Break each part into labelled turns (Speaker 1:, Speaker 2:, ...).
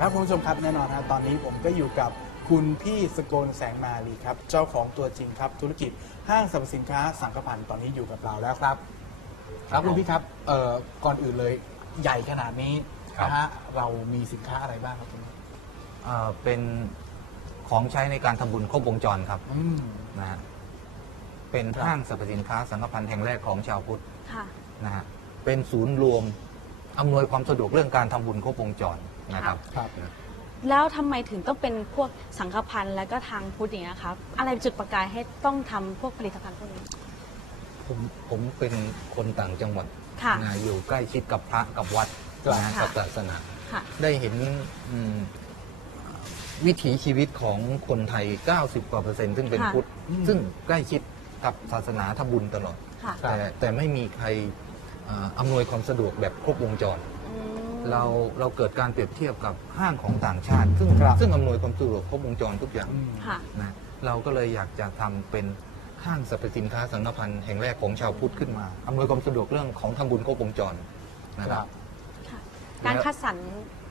Speaker 1: ครับคุณผู้ชมครับแน่นอนฮะตอนนี้ผมก็อยู่กับคุณพี่สกลแสงมาลีครับ เจ้าของตัวจริงครับ ธุรกิจห้างสรรพสินค้าสังกพันธ์ตอนนี้อยู่กับเราแล้วครับ ครับคุณพี่ครับเอ่อก่อนอื่นเลยใหญ่ขนาดนี้
Speaker 2: ครับ
Speaker 1: นะฮะเรามีสินค้าอะไรบ้างครับคุณพี่
Speaker 2: เอ่อเป็นของใช้ในการทำบุญครบวงจรครับ
Speaker 1: อืม
Speaker 2: นะฮะเป็น
Speaker 1: ครับ
Speaker 2: ห้างสรรพสินค้าสังฆพันธ์แห่งแรกของชาวพุทธ
Speaker 3: ค่ะ
Speaker 2: นะฮะเป็นศูนย์รวมอำนวยความสะดวกเรื่องการทำบุญครบวงจร นะครับ
Speaker 1: ครับ
Speaker 3: แล้วทำไมถึงต้องเป็นพวกสังฆพันธ์แล้วก็ทางพุทธอย่างนี้ยครับ อะไรเป็นจุดประกายให้ต้องทำพวกผลิตภัณฑ์พวกนี้
Speaker 2: ผมผมเป็นคนต่างจังหวัด
Speaker 3: ค่ะ
Speaker 2: นะอยู่ใกล้ชิดกับพระกับวัด
Speaker 1: ครับ
Speaker 2: นะฮะ
Speaker 3: ค่ะ
Speaker 2: กับศาสนา
Speaker 3: ค่ะ
Speaker 2: ได้เห็นอืมวิถีชีวิตของคนไทย 90 กว่าเปอร์เซ็นต์ซึ่งเป็น
Speaker 3: ค่ะ
Speaker 2: พุทธ
Speaker 1: อืม
Speaker 2: ซึ่งใกล้ชิดกับศาสนาทำบุญตลอด
Speaker 3: ค่ะ
Speaker 1: ครับ
Speaker 2: แต่แต่ไม่มีใครอ่าอำนวยความสะดวกแบบครบวงจร
Speaker 3: อืม
Speaker 2: เราเราเกิดการเปรียบเทียบกับห้างของต่างชาติ ซึ่ง
Speaker 1: ครับ
Speaker 2: ซึ่งอำนวยความสะดวกครบวงจรทุกอย่าง
Speaker 1: อืม
Speaker 3: ค่ะ
Speaker 2: นะเราก็เลยอยากจะทำเป็นห้างสรรพสินค้าสังฆพันธ์แห่งแรกของชาวพุทธขึ้นมาอำนวยความสะดวกเรื่องของทำบุญครบวงจรนะ
Speaker 1: ค
Speaker 2: ค
Speaker 1: รั
Speaker 2: รั
Speaker 1: บบ
Speaker 3: ค่ะ
Speaker 2: แล้ว
Speaker 3: การคัดสรร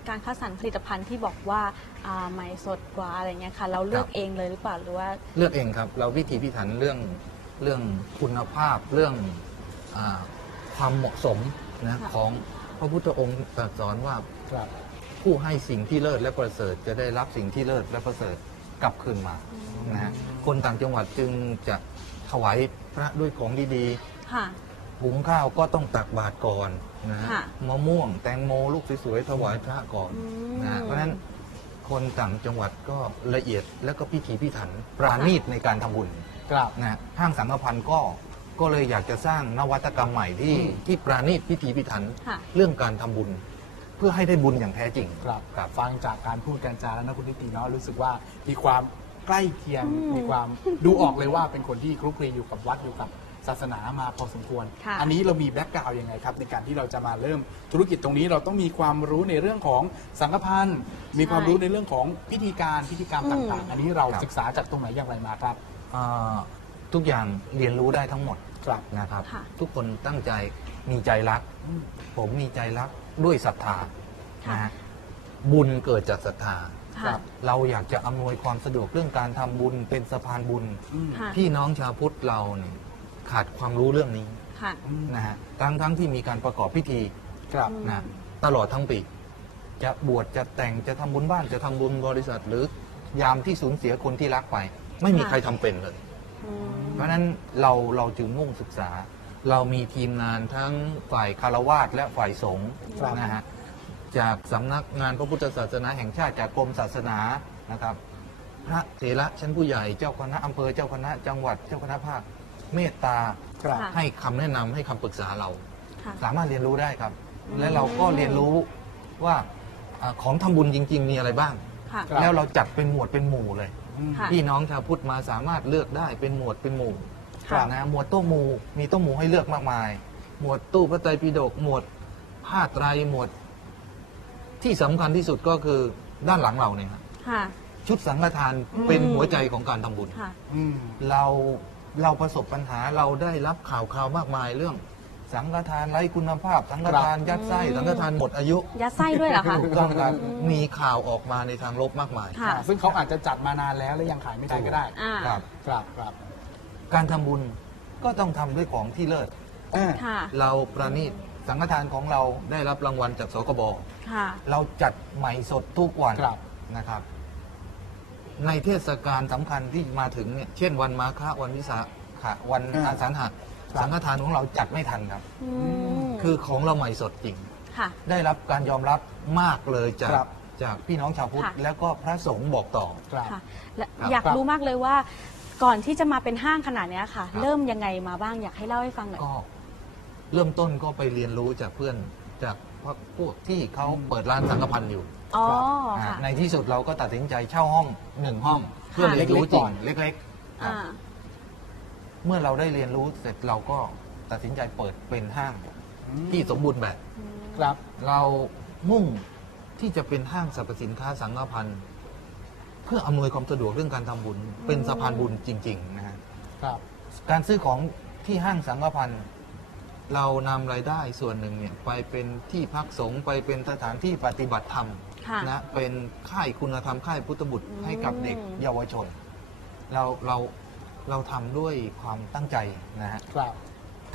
Speaker 3: การคัดสรรผลิตภัณฑ์ที่บอกว่าอ่าใหม่สดกว่าอะไรเงี้ยค่ะ เราเลือก
Speaker 2: ครับ
Speaker 3: เองเลยหรือเปล่าหรือว่า
Speaker 2: เลือกเองครับ เราวิธีพิถันเรื่องเรื่องคุณภาพเรื่องอาความเหมาะสมนะ
Speaker 3: ค่ะ
Speaker 2: ของ พระพุทธองค์ตรัสสอนว่า
Speaker 1: ครับ
Speaker 2: ผู้ให้สิ่งที่เลิศและประเสริฐจะได้รับสิ่งที่เลิศและประเสริฐกลับคืนมานะฮะคนต่างจังหวัดจึงจะถวายพระด้วยของดี
Speaker 3: ค่ะ
Speaker 2: ๆหุงข้าวก็ต้องตักบาตรก่อนนะฮะ
Speaker 3: ค่ะ
Speaker 2: มะม่วงแตงโมลูกสวยๆถวายพระก่อน
Speaker 3: อืม
Speaker 2: นะฮะเพราะฉะนั้นคนต่างจังหวัดก็ละเอียดและก็พิถีพิถันปราณีตในการทำบุญ
Speaker 1: ครับ
Speaker 2: นะฮะห้างสังฆพันธ์ก็ ก็เลยอยากจะสร้างนวัตกรรมใหม่ที่
Speaker 1: อืม
Speaker 2: ที่ปราณีตพิถีพิถัน
Speaker 3: ค่ะ
Speaker 2: เรื่องการทำบุญ เพื่อให้ได้บุญอย่างแท้จริง
Speaker 1: ครับ
Speaker 2: ครับ
Speaker 1: ฟังจากการพูดกันจาแล้วนะคุณนิติเนาะรู้สึกว่ามีความใกล้เคียง
Speaker 3: อืม
Speaker 1: มีความดูออกเลยว่าเป็นคนที่คลุกคลีอยู่กับวัดอยู่กับศาสนามาพอสมควร
Speaker 3: ค่ะ
Speaker 1: อันนี้เรามีแบ็กกราวยังไงครับ ในการที่เราจะมาเริ่มธุรกิจตรงนี้เราต้องมีความรู้ในเรื่องของสังฆพันธ์มีความรู้ในเรื่องของพิธีการพิธีกรรมต่าง ๆ อันนี้เรา
Speaker 2: ครับ
Speaker 1: ศึกษาจากตรงไหนอย่างไรมาครับ
Speaker 2: อ่าทุกอย่างเรียนรู้ได้ทั้งหมด
Speaker 1: ครับ
Speaker 2: นะครับ
Speaker 3: ค่ะ
Speaker 2: ทุกคนตั้งใจมีใจรัก ผมมีใจรักด้วยศรัทธา
Speaker 3: ค่ะ
Speaker 2: นะฮะบุญเกิดจากศรัทธา
Speaker 1: ครั
Speaker 3: ค่ะ
Speaker 1: บ
Speaker 2: เราอยากจะอำนวยความสะดวกเรื่องการทำบุญเป็นสะพานบุญ
Speaker 1: อืม
Speaker 3: ค่ะ
Speaker 2: พี่น้องชาวพุทธเราเนี่ยขาดความรู้เรื่องนี้
Speaker 3: ค่ะ
Speaker 1: อืม
Speaker 2: นะฮะทั้งทั้งที่มีการประกอบพิธี
Speaker 1: ครับ
Speaker 3: อืม
Speaker 2: นะตลอดทั้งปี จะบวชจะแต่งจะทำบุญบ้านจะทำบุญบริษัท หรือยามที่สูญเสียคนที่รักไป ไม่มี
Speaker 3: ค่ะ
Speaker 2: ใครทำเป็นเลย
Speaker 3: อืม
Speaker 2: เพราะฉะนั้นเราเราจึงมุ่งศึกษา เรามีทีมงานทั้งฝ่ายคารวาสและฝ่ายสงฆ์
Speaker 1: ครับ
Speaker 2: นะฮะจากสำนักงานพระพุทธศาสนาแห่งชาติจากกรมศาสนานะครับ พระเถระชั้นผู้ใหญ่เจ้าคณะอำเภอเจ้าคณะจังหวัดเจ้าคณะภาคเมตตา
Speaker 1: ครับ
Speaker 3: ค่ะ
Speaker 2: ให้คำแนะนำให้คำปรึกษาเรา
Speaker 3: ค่ะ
Speaker 2: สามารถเรียนรู้ได้ครับ
Speaker 3: อืม
Speaker 2: และเราก็เรียนรู้ว่าอาของทำบุญจริง ๆ มีอะไรบ้าง
Speaker 3: ค่ะ
Speaker 1: ครับ
Speaker 2: แล้วเราจัดเป็นหมวดเป็นหมู่เลย
Speaker 1: อืม
Speaker 3: ค่ะ
Speaker 2: พี่น้องชาวพุทธมาสามารถเลือกได้เป็นหมวดเป็นหมู่
Speaker 3: ค่ะ
Speaker 2: นะหมวดโต๊ะหมู่มีโต๊ะหมู่ให้เลือกมากมาย หมวดตู้พระไตรปิฎกหมวดผ้าไตรหมวด ที่สำคัญที่สุดก็คือด้านหลังเราเนี่ยครับ
Speaker 3: ค่ะ
Speaker 2: ชุดสังฆทาน
Speaker 3: อืม
Speaker 2: เป็นหัวใจของการทำบุญ
Speaker 3: ค่ะ
Speaker 1: อืม
Speaker 2: เราเราประสบปัญหาเราได้รับข่าวข่าวมากมายเรื่อง สังฆทานไร้คุณภาพ สังฆทานยัดไส้
Speaker 3: อืม
Speaker 2: สังฆทานหมดอายุ
Speaker 3: ยัดไส้ด้วยเหรอคะ
Speaker 2: ถูกต้องครับ
Speaker 3: อืม
Speaker 2: มีข่าวออกมาในทางลบมากมาย
Speaker 3: ค่ะ
Speaker 1: ซึ่งเขาอาจจะจัดมานานแล้วและยังขายไม่ได้ก็ได้
Speaker 3: อ่า
Speaker 2: ครับ
Speaker 1: ครับครับ
Speaker 2: การทำบุญก็ต้องทำด้วยของที่เลิศ
Speaker 1: อ่า
Speaker 3: ค่ะ
Speaker 2: เราประณีตสังฆทานของเราได้รับรางวัลจากสกบ
Speaker 3: ค่ะ
Speaker 2: เราจัดใหม่สดทุกวัน
Speaker 1: ครับ
Speaker 2: นะครับ ในเทศกาลสำคัญที่มาถึงเนี่ยเช่นวันมาฆะวันวิสาขะวัน
Speaker 1: อ่า
Speaker 2: อาสาฬหะ
Speaker 1: ครับ
Speaker 2: สังฆทานของเราจัดไม่ทันครับ
Speaker 3: อืม
Speaker 2: คือของเราใหม่สดจริง
Speaker 3: ค่ะ
Speaker 2: ได้รับการยอมรับมากเลยจาก
Speaker 1: ครับ
Speaker 2: จากพี่น้องชาวพุทธ
Speaker 3: ค่ะ
Speaker 2: แล้วก็พระสงฆ์บอกต่อ
Speaker 1: ครับ
Speaker 3: ค่ะและ
Speaker 2: ครับ
Speaker 3: อยาก
Speaker 1: ครับ
Speaker 3: รู้มากเลยว่า ก่อนที่จะมาเป็นห้างขนาดเนี้ยค่ะ
Speaker 2: ครับ
Speaker 3: เริ่มยังไงมาบ้างอยากให้เล่าให้ฟังหน่อย
Speaker 2: ก็ เริ่มต้นก็ไปเรียนรู้จากเพื่อนจากพวกพวกที่เขาเปิดร้านสังฆพันธ์อยู่
Speaker 3: อ๋อ
Speaker 2: อ่า
Speaker 3: ค่ะ
Speaker 2: ในที่สุดเราก็ตัดสินใจเช่าห้องหนึ่งห้อง เพื่อ
Speaker 3: ค่ะ
Speaker 2: เรียนรู้จริงเล็ก ๆ
Speaker 3: อ่า
Speaker 2: เมื่อเราได้เรียนรู้เสร็จเราก็ตัดสินใจเปิดเป็นห้างที่สมบูรณ์แบบ
Speaker 1: ครับ
Speaker 2: เรามุ่งที่จะเป็นห้างสรรพสินค้าสังฆพันธ์เพื่ออำนวยความสะดวกเรื่องการทำบุญ เป็นสะพานบุญจริงๆนะฮะ
Speaker 1: ครับ
Speaker 2: การซื้อของที่ห้างสังฆพันธ์เรานำรายได้ส่วนหนึ่งเนี่ยไปเป็นที่พักสงฆ์ไปเป็นสถานที่ปฏิบัติธรรม
Speaker 3: ค่ะ
Speaker 2: นะเป็นค่ายคุณธรรมค่ายพุทธบุตร
Speaker 3: อืม
Speaker 2: ให้กับเด็กเยาวชน เราเรา เราทำด้วยความตั้งใจนะฮะ
Speaker 1: ครับ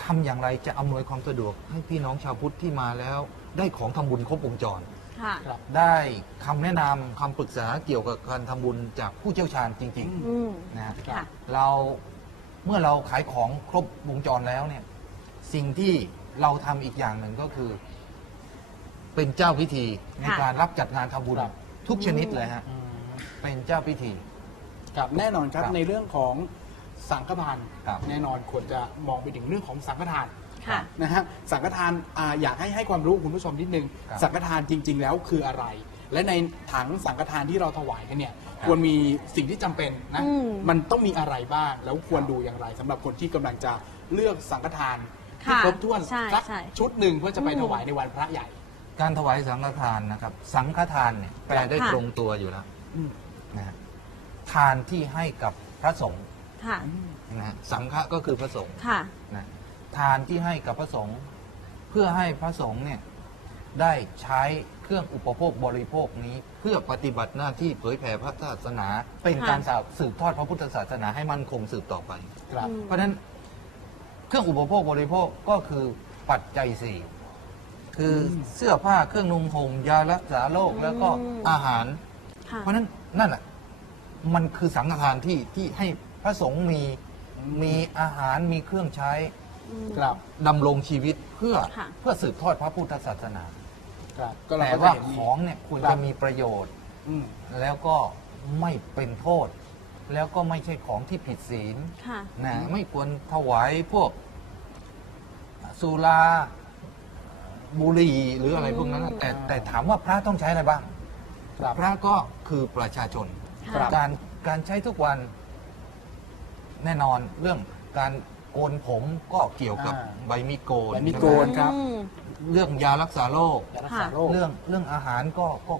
Speaker 2: ทำอย่างไรจะอำนวยความสะดวกให้พี่น้องชาวพุทธที่มาแล้ว ได้ของทำบุญครบวงจร
Speaker 3: ค่ะ
Speaker 1: ครับ
Speaker 2: ได้คำแนะนำคำปรึกษาเกี่ยวกับการทำบุญจากผู้เชี่ยวชาญจริง
Speaker 3: อืม
Speaker 2: ๆนะฮะ
Speaker 1: ครับ
Speaker 3: ค่ะ
Speaker 2: เราเมื่อเราขายของครบวงจรแล้วเนี่ยสิ่งที่เราทำอีกอย่างหนึ่งก็คือ เป็นเจ้าพิธีใน
Speaker 3: ค่ะ
Speaker 2: การรับจัดงานทำบุญ
Speaker 1: ครับ
Speaker 2: ทุกชนิดเลยฮะ
Speaker 1: อืม
Speaker 2: เป็นเจ้าพิธี
Speaker 1: ครับแน่นอนครับ
Speaker 2: ครับ
Speaker 1: ในเรื่องของ สังฆทาน
Speaker 2: ครับ
Speaker 1: แน่นอนควรจะมองไปถึงเรื่องของสังฆทาน
Speaker 3: ค่ะ
Speaker 1: นะฮะสังฆทานอาอยากให้ให้ความรู้คุณผู้ชมนิดนึง
Speaker 2: ครับ
Speaker 1: สังฆทานจริง ๆ แล้วคืออะไร และในถังสังฆทานที่เราถวายกันเนี่ย
Speaker 2: ครับ
Speaker 1: ควรมีสิ่งที่จำเป็นนะ
Speaker 3: อืม
Speaker 1: มันต้องมีอะไรบ้างแล้วควรดูอย่างไรสำหรับคนที่กำลังจะเลือกสังฆทานที่
Speaker 3: ค่ะ
Speaker 1: ครบถ้วน
Speaker 3: ใช่
Speaker 1: สัก
Speaker 3: ใช่
Speaker 1: ชุดหนึ่งเพื่อจะไป
Speaker 3: อืม
Speaker 1: ถวายในวันพระใหญ่
Speaker 2: การถวายสังฆทานนะครับ สังฆทานเนี่ยแปลได้
Speaker 3: ค่ะ
Speaker 2: ตรงตัวอยู่แล้ว
Speaker 1: อืม
Speaker 2: นะฮะทานที่ให้กับพระสงฆ์
Speaker 3: ค่ะ
Speaker 2: นะฮะสังฆะก็คือพระสงฆ์
Speaker 3: ค่ะ
Speaker 2: นะทานที่ให้กับพระสงฆ์เพื่อให้พระสงฆ์เนี่ยได้ใช้เครื่องอุปโภคบริโภคนี้เพื่อปฏิบัติหน้าที่เผยแผ่พระศาสนา เป็น
Speaker 3: ค่ะ
Speaker 2: การสืบทอดพระพุทธศาสนาให้มั่นคงสืบต่อไป
Speaker 1: ครับ
Speaker 3: อืม
Speaker 2: เพราะฉะนั้นเครื่องอุปโภคบริโภคก็คือปัจจัยสี่คืออ
Speaker 1: ม
Speaker 2: เสื้อผ้าเครื่องนุ่งห่มยารักษาโรคแล้วก็
Speaker 3: อืม
Speaker 2: อาหาร
Speaker 3: ค่ะ
Speaker 2: เพราะฉะนั้นนั่นแหละมันคือสังฆทานที่ที่ให้ พระสงฆ์มีมีอาหารมีเครื่องใช้
Speaker 3: อืม
Speaker 1: ครับ
Speaker 2: ดำรงชีวิตเพื่อ
Speaker 3: ค่ะ
Speaker 2: เพื่อสืบทอดพระพุทธศาสนา
Speaker 1: ครับ ก็เรา
Speaker 2: แต่
Speaker 1: ก็จะ
Speaker 2: ว่า
Speaker 1: เห็น
Speaker 2: ของเนี่ยควร
Speaker 1: ครั
Speaker 2: จะ
Speaker 1: บ
Speaker 2: มีประโยชน์
Speaker 1: อืม
Speaker 2: แล้วก็ไม่เป็นโทษ แล้วก็ไม่ใช่ของที่ผิดศีล
Speaker 3: ค่ะ
Speaker 2: นะไม่ควรถวายพวกสุราบุหรี่หรืออะไรพวกนั้นนะแต่แต่ถามว่าพระต้องใช้อะไรบ้าง
Speaker 1: ครับ
Speaker 2: พระก็คือประชาชน
Speaker 3: ครับ
Speaker 2: การการใช้ทุกวัน แน่นอนเรื่องการโกนผมก็เกี่ยวกับ
Speaker 1: อ่า
Speaker 2: ใบมีดโกน
Speaker 1: ใบมีด
Speaker 2: ใช่ไห
Speaker 1: โกนครับ
Speaker 3: อืม
Speaker 2: เรื่องยารักษาโรค
Speaker 1: ยารักษาโรค
Speaker 2: เรื่องเรื่องอาหารก็ก็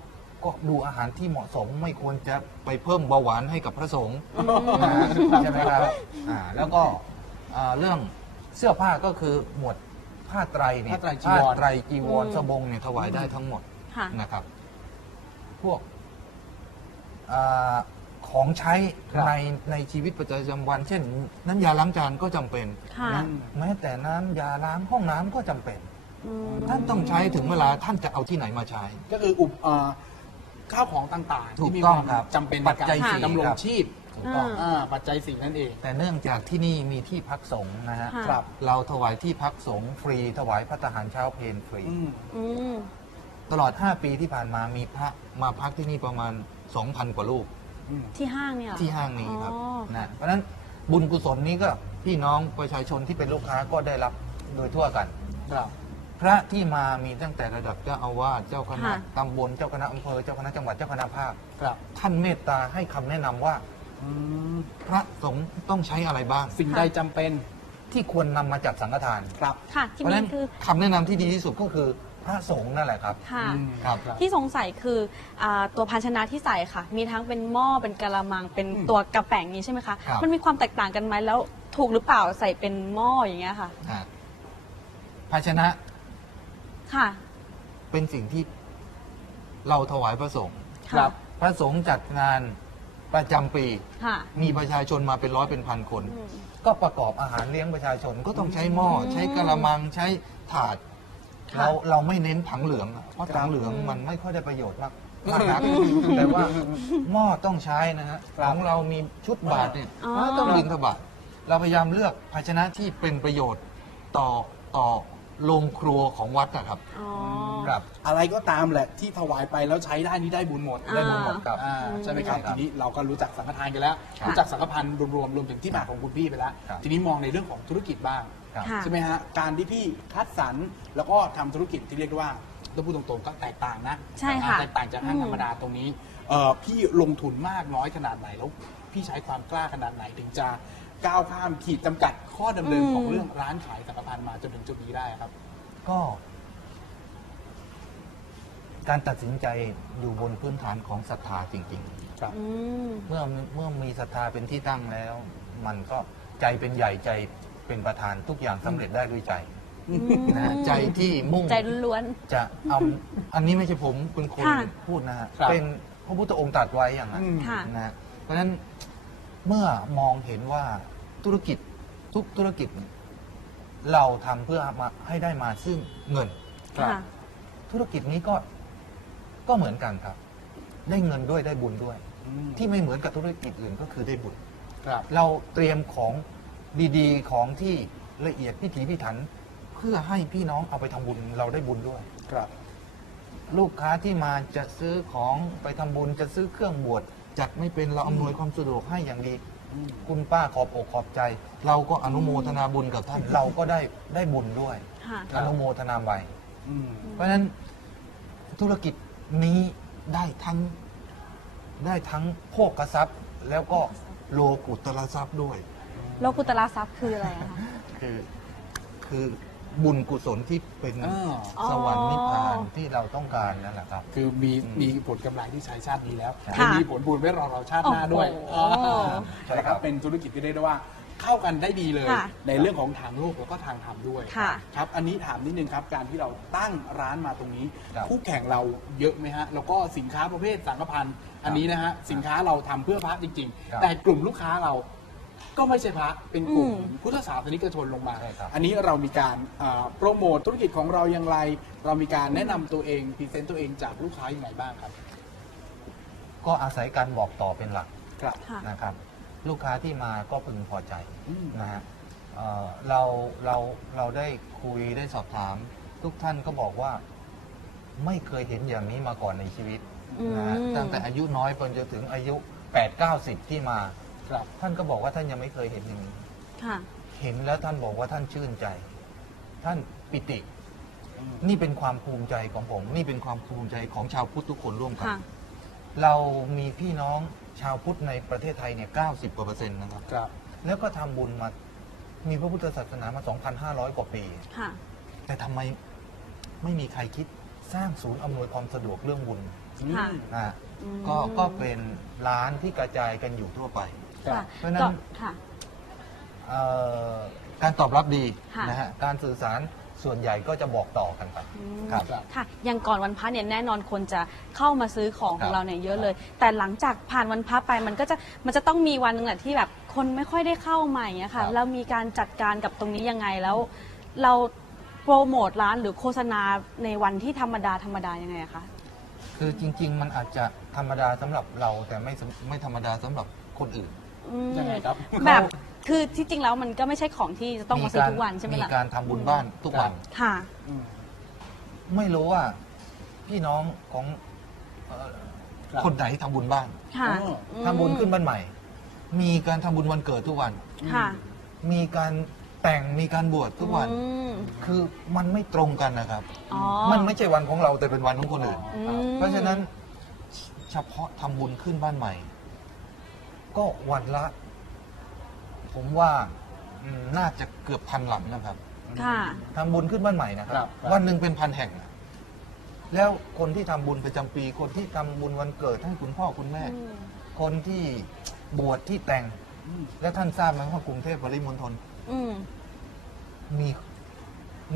Speaker 2: ก็ดูอาหารที่เหมาะสมไม่ควรจะไปเพิ่มเบาหวานให้กับพระสงฆ์
Speaker 3: อืม
Speaker 2: นะใช่ไหมครับอ่าแล้วก็อ่าเรื่องเสื้อผ้าก็คือหมวดผ้าไตรเนี่ย
Speaker 1: ผ้าไตรจีวร
Speaker 2: ผ้าไตรจีวร
Speaker 3: อืม
Speaker 2: สบงเนี่ยถวายได้ทั้งหมด
Speaker 3: ค่ะ
Speaker 2: นะครับ พวกอา ของใช้
Speaker 1: ครับ
Speaker 2: ในในชีวิตประจำวัน เช่น น้ำยาล้างจานก็จำเป็น
Speaker 3: ค่ะ
Speaker 2: นะแม้แต่น้ำยาล้างห้องน้ำก็จำเป็น
Speaker 3: อืม
Speaker 2: ท่านต้องใช้ถึงเวลาท่านจะเอาที่ไหนมาใช้
Speaker 1: ก็คืออุปเอ่อข้าวของต่างๆ
Speaker 2: ถูก
Speaker 1: ที่มี
Speaker 2: ต้อง
Speaker 1: ความ
Speaker 2: ครับ
Speaker 1: จำเป็นใน
Speaker 2: ปัจ
Speaker 1: การ
Speaker 2: จัยสี่
Speaker 1: ดำรง
Speaker 2: ครับ
Speaker 1: ชีพ
Speaker 2: ถูกต้อง
Speaker 3: อ่า
Speaker 1: อ่าปัจจัยสี่นั่นเอง
Speaker 2: แต่เนื่องจากที่นี่มีที่พักสงฆ์นะฮะ
Speaker 3: ค่ะ
Speaker 1: ครับ
Speaker 2: เราถวายที่พักสงฆ์ฟรี ถวายพระทหารเช้าเพลฟรี
Speaker 1: อืม
Speaker 3: อืม
Speaker 2: ตลอด 5 ปีที่ผ่านมามีพระมาพักที่นี่ประมาณ 2,000 กว่าลูก
Speaker 1: อืม
Speaker 3: ที่ห้างเนี่ยเหรอ
Speaker 2: ที่ห้างนี้ครับ
Speaker 3: อ๋อ
Speaker 2: นะเพราะฉะนั้นบุญกุศลนี้ก็พี่น้องประชาชนที่เป็นลูกค้าก็ได้รับโดยทั่วกัน
Speaker 1: ครับ
Speaker 2: พระที่มามีตั้งแต่ระดับเจ้าอาวาสเจ้าคณะ
Speaker 3: ค่ะ
Speaker 2: ตำบลเจ้าคณะอำเภอเจ้าคณะจังหวัดเจ้าคณะภาค
Speaker 1: ครับ
Speaker 2: ท่านเมตตาให้คำแนะนำว่า
Speaker 1: อืม
Speaker 2: พระสงฆ์ต้องใช้อะไรบ้าง
Speaker 1: สิ่งใดจำเป็น
Speaker 2: ที่ควรนำมาจัดสังฆทาน
Speaker 1: ครับ
Speaker 3: ค่ะ ที่
Speaker 2: เพราะฉะ
Speaker 3: นี้
Speaker 2: นั้น
Speaker 3: คือ
Speaker 2: คำแนะนำที่ดีที่สุดก็คือ พระสงฆ์นั่นแหละครับ
Speaker 3: ค่ะ
Speaker 1: อืม
Speaker 2: ครับ
Speaker 3: ที่สงสัยคืออาตัวภาชนะที่ใส่ค่ะ มีทั้งเป็นหม้อเป็นกะละมังเป็น
Speaker 1: อืม
Speaker 3: ตัวกระแป๋งนี้ใช่ไหมคะ
Speaker 2: ครับ
Speaker 3: มันมีความแตกต่างกันไหมแล้วถูกหรือเปล่าใส่เป็นหม้ออย่างเงี้ยค่ะ
Speaker 2: อ่าภาชนะ
Speaker 3: ค่ะ
Speaker 2: เป็นสิ่งที่เราถวายพระสงฆ์
Speaker 3: ค่ะ
Speaker 1: ครับ
Speaker 2: พระสงฆ์จัดงานประจำปี
Speaker 3: ค่ะ
Speaker 2: มีประชาชนมาเป็นร้อยเป็นพันคน
Speaker 3: อืม
Speaker 2: ก็ประกอบอาหารเลี้ยงประชาชนก็ต้องใช้หม้อ
Speaker 3: อืม
Speaker 2: ใช้กระมังใช้ถาด
Speaker 3: ค่ะ
Speaker 2: เราเราไม่เน้นถังเหลืองอะเพราะ
Speaker 1: ครับ
Speaker 2: ถังเหลือง
Speaker 3: อืม
Speaker 2: มันไม่ค่อยได้ประโยชน์มากมากนักแต่ว่าหม้อต้องใช้นะฮะ
Speaker 1: ครับ
Speaker 2: ของเรามีชุดบาทเนี่ย
Speaker 3: อ๋อ
Speaker 2: เราต้องบินทบาทเราพยายามเลือกภาชนะที่เป็นประโยชน์ต่อต่อโรงครัวของวัดนะครับ
Speaker 3: อ๋อ
Speaker 2: ครับ
Speaker 1: อะไรก็ตามแหละที่ถวายไปแล้วใช้ได้นี่ได้บุญหมด
Speaker 3: อ่า
Speaker 2: ได้บุญหมดครับ
Speaker 1: อ่าใช่ไหมครับ
Speaker 2: ใช่ครับ
Speaker 1: ทีนี้เราก็รู้จักสังฆทานกันแล้ว
Speaker 3: ค่ะ
Speaker 1: รู้จักสังฆพันธ์รวมๆรวมถึงที่มาของคุณพี่ไปแล้ว
Speaker 2: ครับ
Speaker 1: ทีนี้มองในเรื่องของธุรกิจบ้าง
Speaker 2: ครับ
Speaker 3: ค่ะ
Speaker 1: ใช่ไหมฮะการที่พี่คัดสรรแล้วก็ทำธุรกิจที่เรียกได้ว่าต้องพูดตรงๆก็แตกต่างนะ
Speaker 3: ใช่ค่ะ
Speaker 1: อ่าแตกต่างจากห้าง
Speaker 3: อืม
Speaker 1: ธรรมดาตรงนี้เอ่อพี่ลงทุนมากน้อยขนาดไหนแล้วพี่ใช้ความกล้าขนาดไหนถึงจะก้าวข้ามขีดจำกัดข้อดำเนิน
Speaker 3: อืม
Speaker 1: ของเรื่องร้านขายสังฆพันธ์มาจนถึงจุดนี้ได้ครับ
Speaker 2: ก็ การตัดสินใจอยู่บนพื้นฐานของศรัทธาจริงๆ
Speaker 1: ครับ
Speaker 3: อืม
Speaker 2: เมื่อเมื่อมีศรัทธาเป็นที่ตั้งแล้ว มันก็ใจเป็นใหญ่ใจ เป็นประธานทุกอย่างสำเร็จได้ด้วยใจนะใจที่มุ่ง
Speaker 3: ใจล้วน
Speaker 2: จะเอาอันนี้ไม่ใช่ผมเป็นคน
Speaker 3: ค่ะ
Speaker 2: พูดนะฮะ
Speaker 1: ครับ
Speaker 2: เป็นพระพุทธองค์ตรัสไว้อย่างนั้น
Speaker 1: อืม
Speaker 3: ค่ะ
Speaker 2: นะฮะเพราะฉะนั้นเมื่อมองเห็นว่าธุรกิจทุกธุรกิจเราทำเพื่อมาให้ได้มาซึ่งเงิน
Speaker 1: ครับ
Speaker 3: ค่ะ
Speaker 2: ธุรกิจนี้ก็ก็เหมือนกันครับ ได้เงินด้วยได้บุญด้วย
Speaker 1: อืม
Speaker 2: ที่ไม่เหมือนกับธุรกิจอื่นก็คือได้บุญ
Speaker 1: ครับ
Speaker 2: เราเตรียมของ ดีๆ ของที่ละเอียดพิถีพิถัน เพื่อให้พี่น้องเอาไปทำบุญเราได้บุญด้วย
Speaker 1: ครับ
Speaker 2: ลูกค้าที่มาจะซื้อของไปทำบุญจะซื้อเครื่องบวชจัดไม่เป็นเราอำนวยความสะดวกให้อย่างดี
Speaker 1: อืม
Speaker 2: คุณป้าขอบอกขอบใจ เราก็อนุโมทนาบุญกับท่าน เราก็ได้ได้บุญด้วย
Speaker 3: ค่ะ
Speaker 1: ครับ
Speaker 2: อนุโมทนาไว้
Speaker 1: อืม
Speaker 2: เพราะฉะนั้นธุรกิจนี้ได้ทั้งได้ทั้งโภคทรัพย์ แล้วก็โลกุตระทรัพย์ด้วย
Speaker 3: โลกุตละทรัพย์คืออะไรอะคะ
Speaker 2: คือคือบุญกุศลที่เป็น
Speaker 1: อ่า
Speaker 3: อ๋อ
Speaker 2: สวรรค์นิพพานที่เราต้องการนั่นแหละครับ
Speaker 1: คือมี
Speaker 2: อืม
Speaker 1: มีผลกำไรที่ใช้ชาตินี้แล้ว
Speaker 2: ค่ะ
Speaker 1: จะมีผลบุญไว้รอเราชาติหน้าด้วย
Speaker 3: โอ้โห
Speaker 1: อ่า
Speaker 2: ใช่
Speaker 1: นะค
Speaker 2: ครั
Speaker 1: รับบเป็นธุรกิจที่เรียกได้ว่าเข้ากันได้ดีเลย
Speaker 3: ค่ะ
Speaker 1: ในเรื่องของทางโลกแล้วก็ทางธรรมด้วย
Speaker 3: ค่ะ
Speaker 1: ครับ อันนี้ถามนิดนึงครับ การที่เราตั้งร้านมาตรงนี้
Speaker 2: ครับ
Speaker 1: คู่แข่งเราเยอะไหมฮะ แล้วก็สินค้าประเภทสังฆพันธ์อันนี้นะฮะ สินค้าเราทำเพื่อพระจริง
Speaker 2: ครับ
Speaker 1: ๆ แต่กลุ่มลูกค้าเรา ก็ไม่ใช่พระเป็นกลุ่ม
Speaker 3: อืม
Speaker 1: พุทธศาสนิกชนลงมา
Speaker 2: ใช่ครับ
Speaker 1: อันนี้เรามีการอ่าโปรโมทธุรกิจของเราอย่างไร เรามีการแนะนำตัวเองพรีเซนต์ตัวเองจากลูกค้าอย่างไรบ้างครับ
Speaker 2: ก็อาศัยการบอกต่อเป็นหลัก
Speaker 1: ครับ
Speaker 3: ค่ะ
Speaker 2: นะครับ ลูกค้าที่มาก็พึงพอใจ
Speaker 1: อืม
Speaker 2: นะฮะเอ่อเราเราเราได้คุยได้สอบถาม ทุกท่านก็บอกว่า ไม่เคยเห็นอย่างนี้มาก่อนในชีวิตนะฮะ
Speaker 3: อืม
Speaker 2: ตั้งแต่อายุน้อยจนจนถึงอายุ 8 9 0 ที่มา
Speaker 1: ครับ
Speaker 2: ท่านก็บอกว่าท่านยังไม่เคยเห็นอย่างนี้
Speaker 3: ค่ะ
Speaker 2: เห็นแล้วท่านบอกว่าท่านชื่นใจ ท่านปิติ
Speaker 1: อืม
Speaker 2: นี่เป็นความภูมิใจของผม นี่เป็นความภูมิใจของชาวพุทธทุกคนร่วมกัน
Speaker 3: ค่ะ
Speaker 2: เรามีพี่น้องชาวพุทธในประเทศไทยเนี่ย 90 กว่าเปอร์เซ็นต์นะครับ
Speaker 1: ครับ
Speaker 2: แล้วก็ทำบุญมา มีพระพุทธศาสนามา 2,500 กว่าปี
Speaker 3: ค่ะ
Speaker 2: แต่ทำไมไม่มีใครคิดสร้างศูนย์อำนวยความสะดวกเรื่องบุญ
Speaker 3: ค่ะ
Speaker 2: นะฮะ
Speaker 3: อืม
Speaker 2: ก็ก็เป็นร้านที่กระจายกันอยู่ทั่วไป
Speaker 1: ครับ
Speaker 3: ค่ะ
Speaker 2: เพราะฉะนั้น
Speaker 3: ก็ค่ะ
Speaker 2: เอ่อการตอบรับดี
Speaker 3: ค่ะ
Speaker 2: นะฮะการสื่อสารส่วนใหญ่ก็จะบอกต่อกันไป
Speaker 3: อืม
Speaker 2: ครับ
Speaker 1: ครับ
Speaker 3: ค่ะ อย่างก่อนวันพระเนี่ยแน่นอนคนจะเข้ามาซื้อของข
Speaker 2: ครั
Speaker 3: อง
Speaker 2: บ
Speaker 3: เราเนี่ยเยอะเลย แต่หลังจากผ่านวันพระไปมันก็จะมันจะต้องมีวันหนึ่งแหละที่แบบคนไม่ค่อยได้เข้ามาอย่างเงี้ยค่ะ
Speaker 2: ครับ
Speaker 3: แล้วมีการจัดการกับตรงนี้ยังไงแล้ว เราโปรโมทร้านหรือโฆษณาในวันที่ธรรมดาธรรมดายังไงอะคะ
Speaker 2: คือจริง ๆ มันอาจจะธรรมดาสำหรับเราแต่ไม่สำไม่ธรรมดาสำหรับคนอื่น
Speaker 3: อืม
Speaker 1: ยังไงครับ
Speaker 3: แบบคือที่จริงแล้วมันก็ไม่ใช่ของที่จะต้องมาซื้อ
Speaker 2: การ
Speaker 3: ทุกวันใช่ไหม
Speaker 2: มี
Speaker 3: ล่ะ
Speaker 2: การทำบุญบ้านทุกวัน
Speaker 3: ค่ะ
Speaker 1: อืม
Speaker 2: ไม่รู้ว่า พี่น้องของเอ่อ
Speaker 1: ครับ
Speaker 2: คนไหนทำบุญบ้าน
Speaker 3: ค่ะ
Speaker 1: อ๋อ
Speaker 3: อืม
Speaker 2: ทำบุญขึ้นบ้านใหม่ มีการทำบุญวันเกิดทุกวัน
Speaker 3: ค่ะ
Speaker 2: มีการแต่งมีการบวชทุกวัน
Speaker 3: อืม
Speaker 2: คือมันไม่ตรงกันนะครับ
Speaker 3: อ๋อ
Speaker 2: มันไม่ใช่วันของเราแต่เป็นวันของคนอื่น
Speaker 3: อืม
Speaker 2: เพราะฉะนั้นเฉพาะทำบุญขึ้นบ้านใหม่ ก็วันละ ผมว่าอืมน่าจะเกือบพันหลังนะครับ
Speaker 3: ค่ะ
Speaker 2: ทำบุญขึ้นบ้านใหม่นะค
Speaker 1: ครั
Speaker 2: รับ
Speaker 1: ครับ
Speaker 2: วันหนึ่งเป็นพันแห่งนะแล้วคนที่ทำบุญประจำปี คนที่ทำบุญวันเกิดให้คุณพ่อคุณแม่
Speaker 3: อืม
Speaker 2: คนที่บวชที่แต่ง
Speaker 1: อืม
Speaker 2: และท่านทราบไหมว่ากรุงเทพปริมณฑล
Speaker 3: อืม
Speaker 2: มี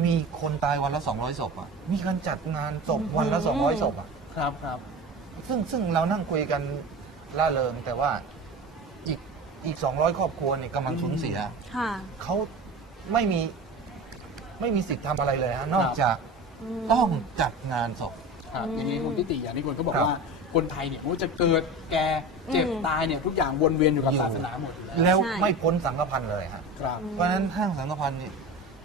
Speaker 2: มีคนตายวันละสองร้อยศพอะ มีการจัดงานศพวันละสองร้อยศพอะ
Speaker 1: ครับครับ
Speaker 2: ซึ่งซึ่งเรานั่งคุยกันล่าเริงแต่ว่า อีกอีกสองร้อยครอบครัวเนี่ยกำลังสูญเสีย
Speaker 3: ค่ะ
Speaker 2: เขาไม่มีไม่มีสิทธิ์ทำอะไรเลยฮะนอกจาก
Speaker 3: ม
Speaker 2: ต้องจัดงานศพ
Speaker 1: ครับ
Speaker 3: อืม
Speaker 1: อย่างนี้คุณทิติอย่างที่คุณก็บอก
Speaker 2: ครับ
Speaker 1: ว่าคนไทยเนี่ยไม่ว่าจะเกิดแก่เจ็บ
Speaker 3: อืม
Speaker 1: ตายเนี่ยทุกอย่างวนเวียนอยู่กับ
Speaker 2: อยู่
Speaker 1: ศาสนาหมดอยู่แล้ว
Speaker 2: แล้ว
Speaker 3: ใช่
Speaker 2: ไม่พ้นสังฆพันธ์เลยฮะ
Speaker 1: ครับ
Speaker 3: อืม
Speaker 2: เพราะฉะนั้นห้างสังฆพันธ์เนี่ย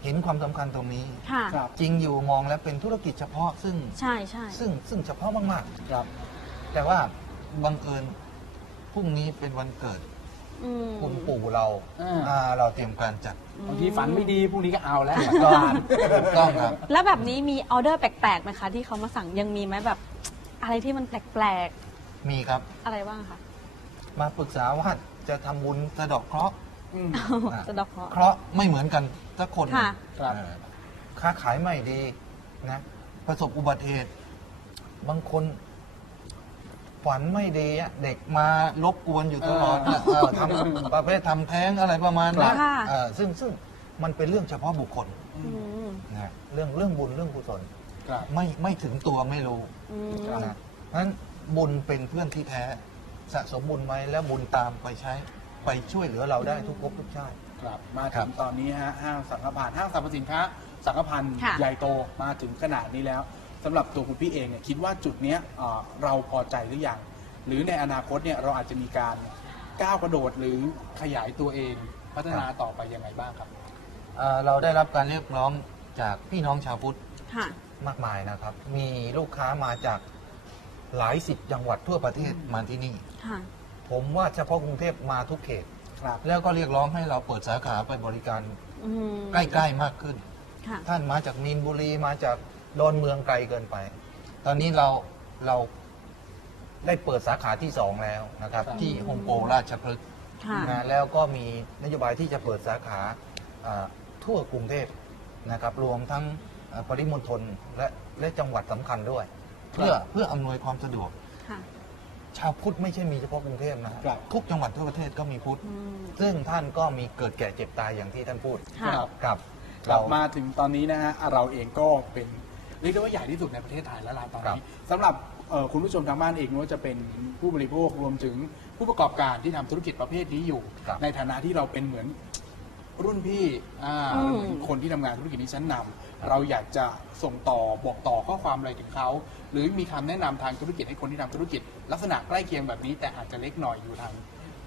Speaker 2: เห็นความสำคัญตรงนี้
Speaker 3: ค่ะ
Speaker 1: ครับ
Speaker 2: จริงอยู่มองแล้วเป็นธุรกิจเฉพาะซึ่ง
Speaker 3: ใช่ใช่
Speaker 2: ซึ่งซึ่งเฉพาะมาก
Speaker 1: ครับ
Speaker 2: ๆ แต่ว่าบังเอิญพรุ่งนี้เป็นวันเกิด
Speaker 3: อืม
Speaker 2: คุณปู่เรา
Speaker 1: อ่า
Speaker 2: อ่าเราเตรียมการจัด
Speaker 1: บางทีฝันไม่ดีพรุ่งนี้ก็เอาแล้ว
Speaker 2: ถูกต้องถูกต้องครับ
Speaker 3: แล้วแบบนี้มีออเดอร์แปลกๆไหมคะ ที่เขามาสั่งยังมีไหมแบบ อะไรที่มันแปลก
Speaker 2: มีครับ
Speaker 3: ๆ อะไรบ้างคะ
Speaker 2: มาปรึกษาว่าจะทำบุญสะเดอกเคราะห์
Speaker 1: อืม
Speaker 2: อะ
Speaker 3: จะดอกเคราะห์
Speaker 2: เคราะห์ไม่เหมือนกันสักคน
Speaker 3: ค่ะ
Speaker 1: ครับ
Speaker 2: เออค้าขายไม่ดีนะ ประสบอุบัติเหตุ บางคน ฝันไม่ดีอะเด็กมารบกวนอยู่ตลอดอะเออทำประเภททำแท้งอะไรประมาณนั้น
Speaker 3: ค่ะ
Speaker 2: เออซึ่งซึ่งมันเป็นเรื่องเฉพาะบุคคล
Speaker 3: อืม
Speaker 2: นะเรื่องเรื่องบุญเรื่องกุศล
Speaker 1: ครับ
Speaker 2: ไม่ไม่ถึงตัวไม่รู้
Speaker 3: อืม
Speaker 2: นะเพราะฉะนั้นบุญเป็นเพื่อนที่แท้ สะสมบุญไว้แล้วบุญตามไปใช้ ไปช่วยเหลือเราได้ทุกภพทุกชาติ
Speaker 1: ครับมา
Speaker 2: ครั
Speaker 1: ถึ
Speaker 2: บ
Speaker 1: งตอนนี้ฮะห้างสังฆพันธ์ห้างสรรพสินค้าสังฆพันธ์
Speaker 3: ค่ะ
Speaker 1: ใหญ่โตมาถึงขนาดนี้แล้ว สำหรับตัวคุณพี่เองเนี่ยคิดว่าจุดเนี้ยเอ่อเราพอใจหรือยังหรือในอนาคตเนี่ยเราอาจจะมีการก้าวกระโดดหรือขยายตัวเองพัฒนาต่อไปยังไงบ้างครับ
Speaker 2: เอ่อเราได้รับการเรียกร้องจากพี่น้องชาวพุทธ
Speaker 3: ค่ะ
Speaker 2: มากมายนะครับ มีลูกค้ามาจากหลายสิบจังหวัดทั่วประเทศมาที่นี่
Speaker 3: ค่ะ
Speaker 2: ผมว่าเฉพาะกรุงเทพมาทุกเขต
Speaker 1: ครับ
Speaker 2: แล้วก็เรียกร้องให้เราเปิดสาขาไปบริการ
Speaker 3: อืม
Speaker 2: ใกล้ ๆ มากขึ้น
Speaker 3: ค่ะ
Speaker 2: ท่านมาจากมีนบุรีมาจาก ดอนเมืองไกลเกินไป ตอนนี้เราเราได้เปิดสาขาที่สองแล้วนะครับ
Speaker 1: ครับ
Speaker 2: ที่โฮมโปรราชพฤกษ์
Speaker 3: ค่ะ
Speaker 2: นะแล้วก็มีนโยบายที่จะเปิดสาขาอ่าทั่วกรุงเทพนะครับรวมทั้งอ่าปริมณฑลและและจังหวัดสำคัญด้วย เพื่อเพื่ออำนวยความสะดวก
Speaker 3: ค่ะ
Speaker 2: ชาวพุทธไม่ใช่มีเฉพาะกรุงเทพนะฮะ
Speaker 1: ครับ
Speaker 2: ทุกจังหวัดทั่วประเทศก็มีพุทธ
Speaker 3: อืม
Speaker 2: ซึ่งท่านก็มีเกิดแก่เจ็บตายอย่างที่ท่านพูด
Speaker 3: ค่ะ
Speaker 1: ครับ
Speaker 2: กับ
Speaker 1: กลั
Speaker 2: เรา
Speaker 1: บมาถึงตอนนี้นะฮะเราเองก็เป็น เรียกได้ว่าใหญ่ที่สุดในประเทศไทยแล้วล่ะตอนนี้สำหรับเอ่อคุณผู้ชมทางบ้านเองไม่ว่าจะเป็นผู้บริโภครวมถึงผู้ประกอบการที่ทำธุรกิจประเภทนี้อยู่
Speaker 2: ครับ
Speaker 1: ในฐานะที่เราเป็นเหมือนรุ่นพี่อ่า
Speaker 3: อืม
Speaker 1: คนที่ทำงานธุรกิจนี้ชั้นนำเราอยากจะส่งต่อบอกต่อข้อความอะไรถึงเขา หรือมีคำแนะนำทางธุรกิจให้คนที่ทำธุรกิจ ลักษณะใกล้เคียงแบบนี้ แต่อาจจะเล็กหน่อยอยู่ทาง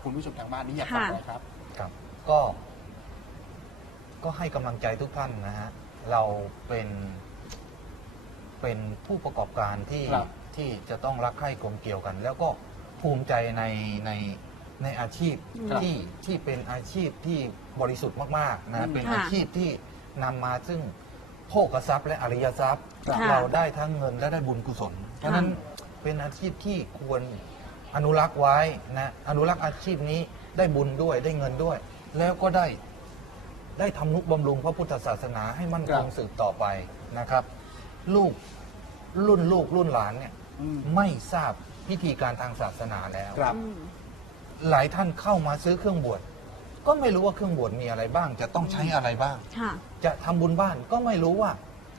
Speaker 1: คุณผู้ชมทางบ้านนี้อยากฝากอะไรครับ
Speaker 2: ครับ ก็ ก็ให้กำลังใจทุกท่านนะฮะเราเป็น เป็นผู้ประกอบการที่
Speaker 1: ครับ
Speaker 2: ที่จะต้องรักใคร่กลมเกลียวกัน แล้วก็ภูมิใจในในในอาชีพ
Speaker 3: ครับ
Speaker 2: ที่ที่เป็นอาชีพที่บริสุทธิ์มากๆ
Speaker 1: อื
Speaker 2: นะ
Speaker 1: ม
Speaker 2: เป็น
Speaker 3: ค่ะ
Speaker 2: อาชีพที่นำมาซึ่งโภคทรัพย์และอริยทรัพย์
Speaker 3: ค่ะ
Speaker 2: เราได้ทั้งเงินและได้บุญกุศลเพราะฉะนั้นเป็นอาชีพที่ควรอนุรักษ์ไว้นะอนุรักษ์อาชีพนี้ได้บุญด้วยได้เงินด้วย แล้วก็ได้ ได้ทำนุบำรุงพระพุทธศาสนาให้มั่นคง
Speaker 1: ครับ
Speaker 2: สืบต่อไปนะครับ ลูกรุ่นลูกรุ่นหลานเนี่ย
Speaker 1: อืม
Speaker 2: ไม่ทราบพิธีการทางศาสนาแล้ว
Speaker 1: ครับ
Speaker 3: อืม
Speaker 2: หลายท่านเข้ามาซื้อเครื่องบวชก็ไม่รู้ว่าเครื่องบวชมีอะไรบ้าง จะต้องใช้อะไรบ้าง
Speaker 3: ค่ะ
Speaker 2: จะทำบุญบ้านก็ไม่รู้ว่า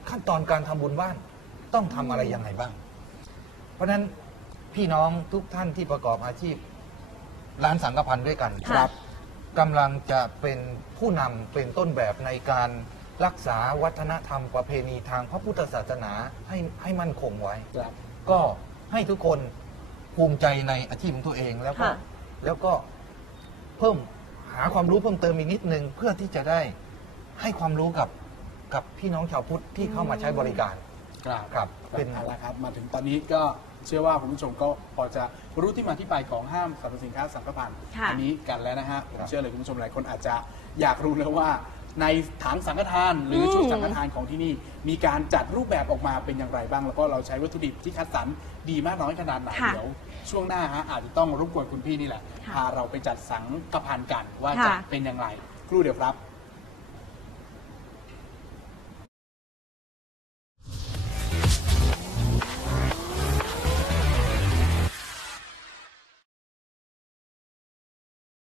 Speaker 2: ขั้นตอนการทำบุญบ้านต้องทำอะไรยังไงบ้าง เพราะฉะนั้นพี่น้องทุกท่านที่ประกอบอาชีพ ร้านสังกพันธ์ด้วยกัน
Speaker 3: ค่ะ
Speaker 2: กำลังจะเป็นผู้นำเป็นต้นแบบในการ รักษาวัฒนธรรมประเพณีทางพระพุทธศาสนาให้ให้มั่นคงไว้
Speaker 1: ครับ
Speaker 2: ก็ให้ทุกคนภูมิใจในอาชีพของตัวเองแล้วก็
Speaker 3: ค่ะ
Speaker 2: แล้วก็เพิ่มหาความรู้เพิ่มเติมอีกนิดนึง เพื่อที่จะได้ให้ความรู้กับกับพี่น้องชาวพุทธที่เข้ามาใช้บริการ
Speaker 1: ครับ
Speaker 2: ครับ
Speaker 1: เป็
Speaker 2: เป็นน
Speaker 1: เอาละครับ มาถึงตอนนี้ก็เชื่อว่าคุณผู้ชมก็พอจะรู้ที่มาที่ไปของห้างสรรพสินค้าสังฆพันธ์
Speaker 3: ค่ะ
Speaker 1: อันี้กันแล้วนะฮะผม
Speaker 2: ครับ
Speaker 1: เชื่อเลยคุณผู้ชมหลายคนอาจจะอยากรู้แล้วว่า ในถังสังฆทาน หรือชุดสังฆทานของที่นี่ มีการจัดรูปแบบออกมาเป็นอย่างไรบ้าง แล้วก็เราใช้วัตถุดิบที่คัดสรรดีมากน้อยขนาดไหน
Speaker 3: ค่ะ
Speaker 1: เดี๋ยวช่วงหน้าฮะอาจจะต้องรบกวนคุณพี่นี่แหละ
Speaker 3: ค่ะ
Speaker 1: พาเราไปจัดสังฆพันธ์กันว่า
Speaker 3: ค่ะ
Speaker 1: จะเป็นอย่างไรครู่เดียวครับ